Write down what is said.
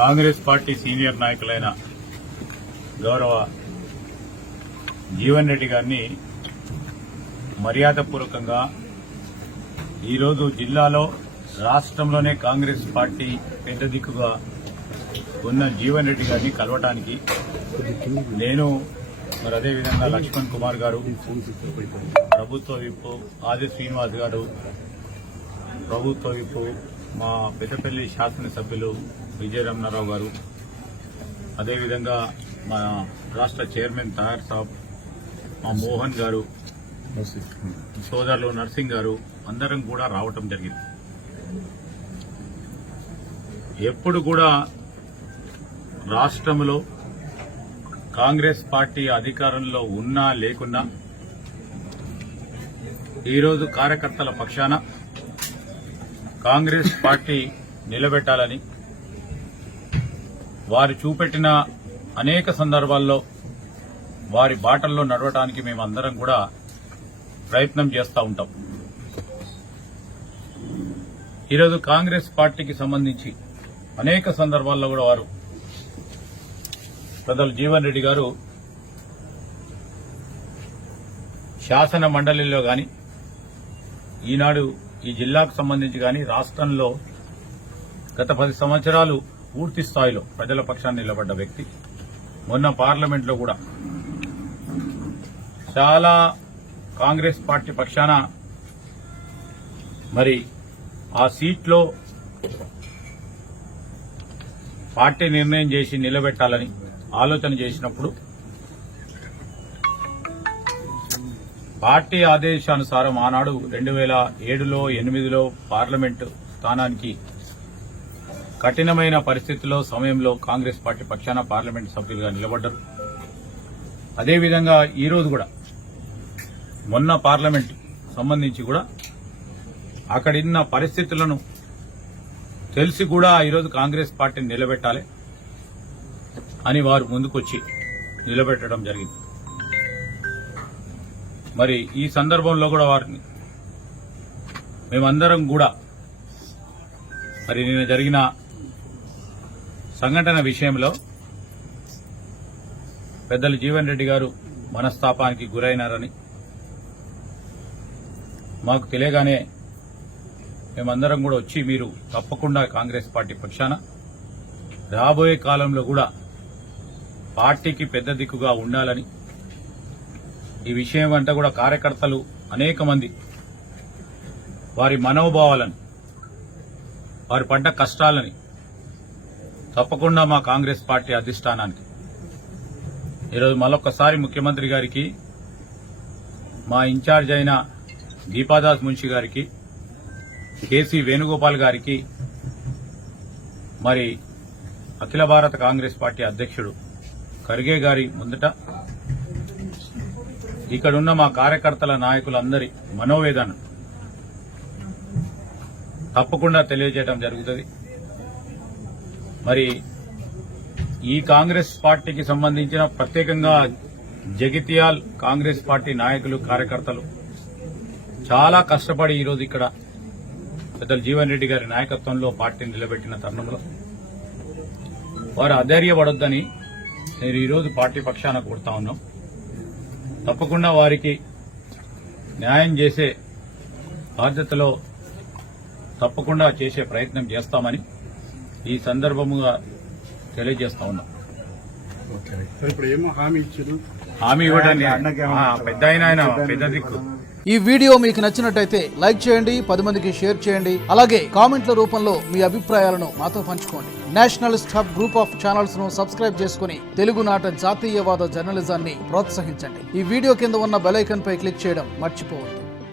Congress party senior నాయకులైన గౌరవ జీవన్ రెడ్డి గారిని మర్యాదపూర్వకంగా ఈరోజు జిల్లాలో రాష్ట్రంలోనే కాంగ్రెస్ పార్టీ పెద్ద దిక్కుగా ఉన్న జీవన్ రెడ్డి గారిని కలవటానికి నేను మరి అదేవిధంగా లక్ష్మణ్ కుమార్ గారు, ప్రభుత్వ విప్పు ఆది శ్రీనివాస్ గారు, ప్రభుత్వ విప్పు మా పెద్దపల్లి శాసనసభ్యులు విజయరమణారావు గారు, అదేవిధంగా మా రాష్ట్ర చైర్మన్ తహార్ సాబ్, మా మోహన్ గారు, సోదరులు నర్సింగ్ గారు అందరం కూడా రావటం జరిగింది. ఎప్పుడు కూడా రాష్ట్రంలో కాంగ్రెస్ పార్టీ అధికారంలో ఉన్నా లేకున్నా ఈరోజు కార్యకర్తల పక్షాన కాంగ్రెస్ పార్టీ నిలబెట్టాలని వారు చూపెట్టిన అనేక సందర్భాల్లో వారి బాటల్లో నడవడానికి మేమందరం కూడా ప్రయత్నం చేస్తూ ఉంటాం. ఈరోజు కాంగ్రెస్ పార్టీకి సంబంధించి అనేక సందర్భాల్లో కూడా వారు పెద్దలు జీవన్ రెడ్డి గారు శాసన మండలిలో గాని, ఈనాడు ఈ జిల్లాకు సంబంధించి గాని రాష్ట్రంలో గత 10 సంవత్సరాలు పూర్తి స్థాయిలో ప్రజల పక్షాన్ని నిలబడ్డ వ్యక్తి. మొన్న పార్లమెంట్లో కూడా చాలా కాంగ్రెస్ పార్టీ పక్షాన మరి ఆ సీట్లో పార్టీ నిర్ణయం చేసి నిలబెట్టాలని ఆలోచన చేసినప్పుడు పార్టీ ఆదేశానుసారం ఆనాడు 2007లో 2008లో పార్లమెంటు స్థానానికి కఠినమైన పరిస్థితుల్లో సమయంలో కాంగ్రెస్ పార్టీ పక్షాన పార్లమెంటు సభ్యులుగా నిలబడ్డారు. అదేవిధంగా ఈరోజు కూడా మొన్న పార్లమెంటు సంబంధించి కూడా అక్కడున్న పరిస్థితులను తెలిసి కూడా ఈరోజు కాంగ్రెస్ పార్టీని నిలబెట్టాలి అని వారు ముందుకొచ్చి నిలబెట్టడం జరిగింది. మరి ఈ సందర్భంలో కూడా వారిని మేమందరం కూడా మరి నిన్న జరిగిన సంఘటన విషయంలో పెద్దలు జీవన్ రెడ్డి గారు మనస్తాపానికి గురైనారని మాకు తెలియగానే మేమందరం కూడా వచ్చి మీరు తప్పకుండా కాంగ్రెస్ పార్టీ పక్షాన రాబోయే కాలంలో కూడా పార్టీకి పెద్ద దిక్కుగా ఉండాలని, ఈ విషయం అంతా కూడా కార్యకర్తలు అనేక మంది వారి మనోభావాలను, వారి పడ్డ కష్టాలని తప్పకుండా మా కాంగ్రెస్ పార్టీ అధిష్టానానికి ఈరోజు మరొకసారి ముఖ్యమంత్రి గారికి, మా ఇన్ఛార్జ్ అయిన దీపాదాస్ మున్షి గారికి, కేసీ వేణుగోపాల్ గారికి, మరి అఖిల భారత కాంగ్రెస్ పార్టీ అధ్యక్షుడు ఖర్గే గారి ముందట ఇక్కడున్న మా కార్యకర్తల నాయకులందరి మనోవేదన తప్పకుండా తెలియజేయడం జరుగుతుంది. మరి ఈ కాంగ్రెస్ పార్టీకి సంబంధించిన ప్రత్యేకంగా జగిత్యాల్ కాంగ్రెస్ పార్టీ నాయకులు, కార్యకర్తలు చాలా కష్టపడి ఈరోజు ఇక్కడ పెద్దలు జీవన్ రెడ్డి గారి నాయకత్వంలో పార్టీని నిలబెట్టిన తరుణంలో వారు అధైర్యపడొద్దని నేను ఈరోజు పార్టీ పక్షాన కోరుతా ఉన్నాం. తప్పకుండా వారికి న్యాయం చేసే బాధ్యతలో తప్పకుండా చేసే ప్రయత్నం చేస్తామని ఈ సందర్భముగా తెలియజేస్తా ఉన్నాం. హామీ ఇవ్వడానికి పెద్ద ఆయన పెద్ద దిక్కు. ఈ వీడియో మీకు నచ్చినట్టయితే లైక్ చేయండి, 10 మందికి షేర్ చేయండి. అలాగే కామెంట్ల రూపంలో మీ అభిప్రాయాలను మాతో పంచుకోండి. Nationalist hub group of channels ను సబ్స్క్రైబ్ చేసుకుని తెలుగునాట జాతీయవాద జర్నలిజాన్ని ప్రోత్సహించండి. ఈ వీడియో కింద ఉన్న బెల్ ఐకాన్ పై క్లిక్ చేయడం మర్చిపోవద్దు.